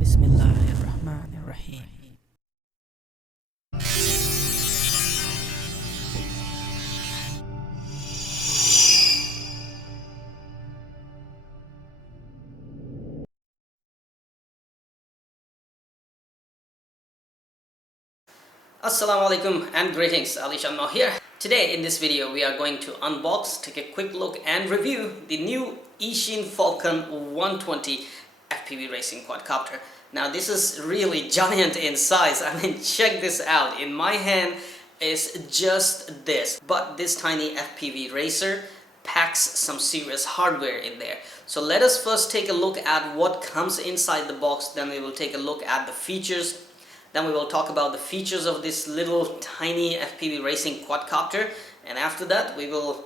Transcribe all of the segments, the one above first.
Bismillahirrahmanirrahim. Assalamu alaikum and greetings, AliShanMao here. Today in this video we are going to unbox, take a quick look and review the new Eachine Falcon 120 FPV racing quadcopter. Now this is really giant in size. I mean, check this out. In my hand is just this, but this tiny FPV racer packs some serious hardware in there. So let us first take a look at what comes inside the box, then we will take a look at the features. Then we will talk about the features of this little tiny FPV racing quadcopter, and after that we will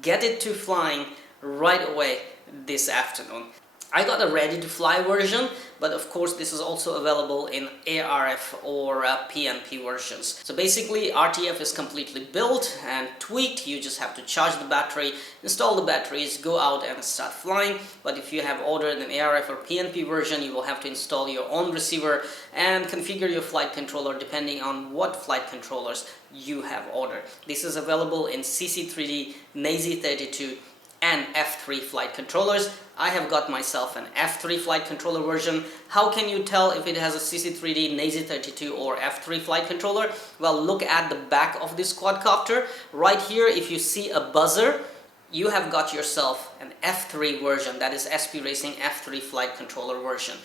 get it to flying right away this afternoon. I got a ready to fly version, but of course this is also available in ARF or PNP versions. So basically RTF is completely built and tweaked. You just have to charge the battery, install the batteries, go out and start flying. But if you have ordered an ARF or PNP version, you will have to install your own receiver and configure your flight controller depending on what flight controllers you have ordered. This is available in CC3D, NAZ32 and F3 flight controllers. I have got myself an F3 flight controller version. How can you tell if it has a CC3D, NAZ32 or F3 flight controller? Well, look at the back of this quadcopter. Right here, if you see a buzzer, you have got yourself an F3 version, that is SP Racing F3 flight controller version.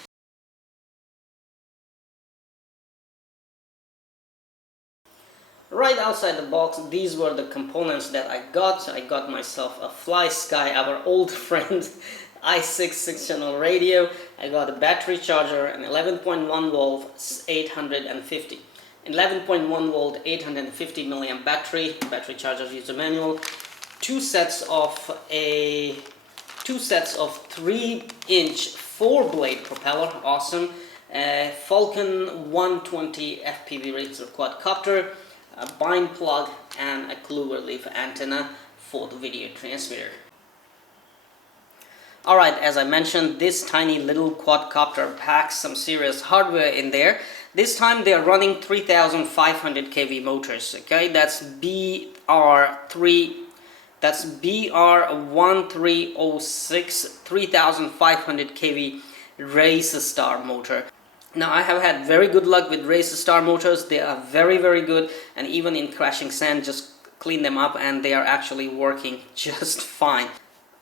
Right outside the box, these were the components that I got. I got myself a FlySky, our old friend, i6 6-channel radio. I got a battery charger, an 11.1 volt 850. 11.1 volt 850 milliamp battery charger user manual. Two sets of 3-inch 4-blade propeller, awesome. Falcon 120 FPV racer quadcopter, a bind plug and a clover leaf antenna for the video transmitter. Alright, as I mentioned, this tiny little quadcopter packs some serious hardware in there. This time they are running 3500 kV motors, okay? That's BR1306 3500 kV Race Star motor. Now I have had very good luck with Race Star motors. They are very good, and even in crashing sand, just clean them up and they are actually working just fine.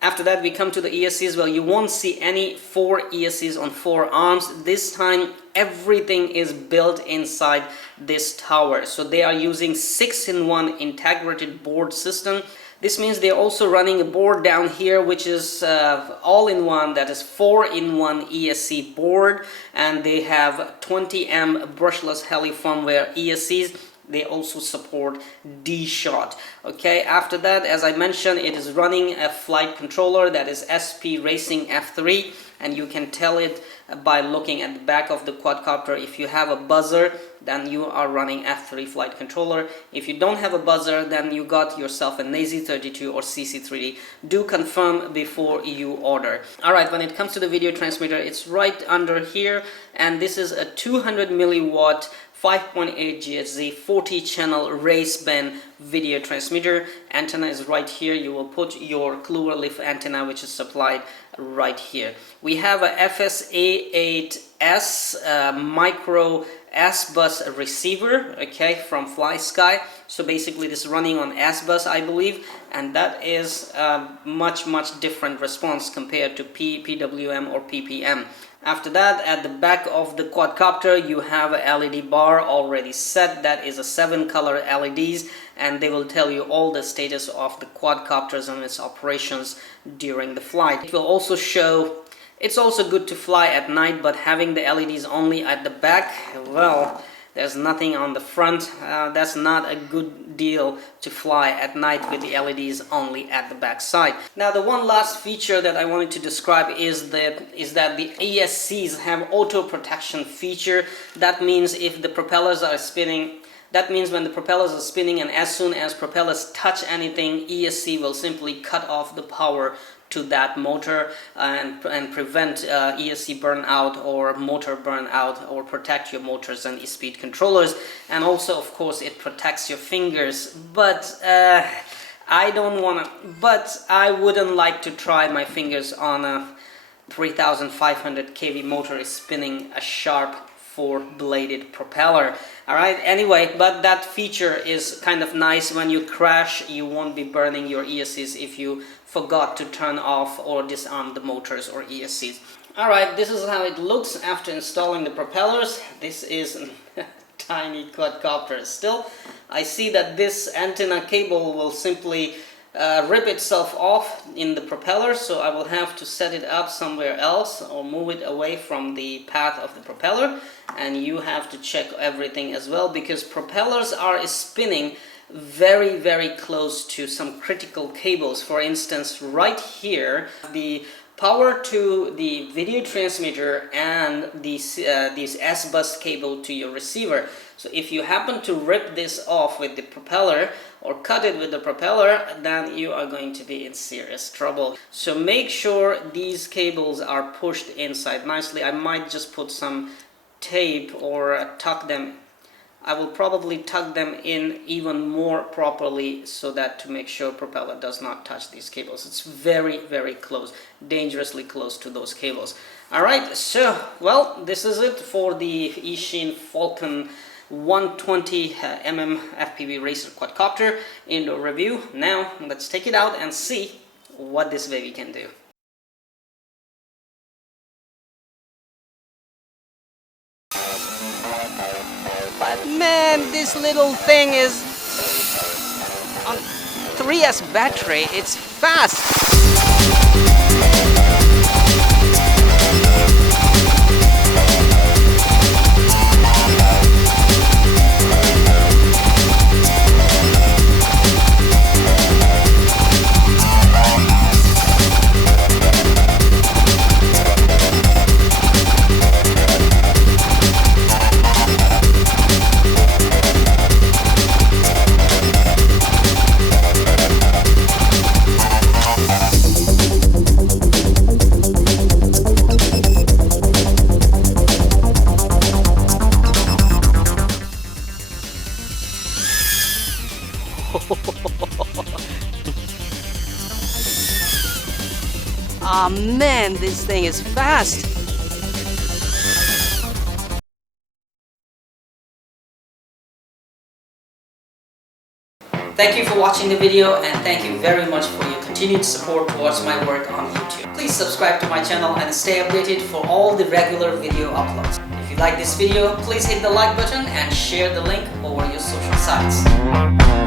After that we come to the ESCs. Well, you won't see any 4 ESCs on 4 arms. This time everything is built inside this tower. So they are using 6-in-1 integrated board system. This means they're also running a board down here which is all-in-one, that is 4-in-1 ESC board, and they have 20M brushless heli firmware ESCs. They also support D-Shot. Okay, after that, as I mentioned, it is running a flight controller that is SP Racing F3, and you can tell it by looking at the back of the quadcopter. If you have a buzzer, then you are running F3 flight controller. If you don't have a buzzer, then you got yourself a NAZ32 or CC3D. Do confirm before you order. Alright, when it comes to the video transmitter, it's right under here, and this is a 200 milliwatt 5.8 GHz 40 channel race band video transmitter. Antenna is right here. You will put your clover leaf antenna, which is supplied right here. We have a FSA8S micro S-bus receiver, okay, from FlySky. So basically this is running on S-bus, I believe, and that is a much different response compared to PWM or PPM. After that, at the back of the quadcopter, you have a LED bar already set. That is a 7-color LEDs, and they will tell you all the status of the quadcopters and its operations during the flight. It will also show, it's also good to fly at night, but having the LEDs only at the back, well, there's nothing on the front. That's not a good deal to fly at night with the LEDs only at the back side. Now the one last feature that I wanted to describe is that the ESCs have auto protection feature. That means if the propellers are spinning, that means when the propellers are spinning and as soon as propellers touch anything, ESC will simply cut off the power to that motor and prevent ESC burnout or motor burnout, or protect your motors and speed controllers. And also, of course, it protects your fingers. But I wouldn't like to try my fingers on a 3500 kV motor spinning a sharp 4-bladed propeller. Alright, anyway, but that feature is kind of nice. When you crash, you won't be burning your ESCs if you forgot to turn off or disarm the motors or ESCs. Alright, this is how it looks after installing the propellers. This is a tiny quadcopter. Still, I see that this antenna cable will simply rip itself off in the propeller, so I will have to set it up somewhere else or move it away from the path of the propeller. And you have to check everything as well, because propellers are spinning very, very close to some critical cables. For instance, right here, the power to the video transmitter and this S-bus cable to your receiver. So if you happen to rip this off with the propeller or cut it with the propeller, then you are going to be in serious trouble. So make sure these cables are pushed inside nicely. I might just put some tape or tuck them. I will probably tuck them in even more properly, so that to make sure propeller does not touch these cables. It's very, very close, dangerously close to those cables. Alright, so, well, this is it for the Eachine Falcon 120 FPV racer quadcopter indoor review. Now, let's take it out and see what this baby can do. But man, this little thing is on 3S battery. It's fast. Oh man, this thing is fast! Thank you for watching the video, and thank you very much for your continued support towards my work on YouTube. Please subscribe to my channel and stay updated for all the regular video uploads. If you like this video, please hit the like button and share the link over your social sites.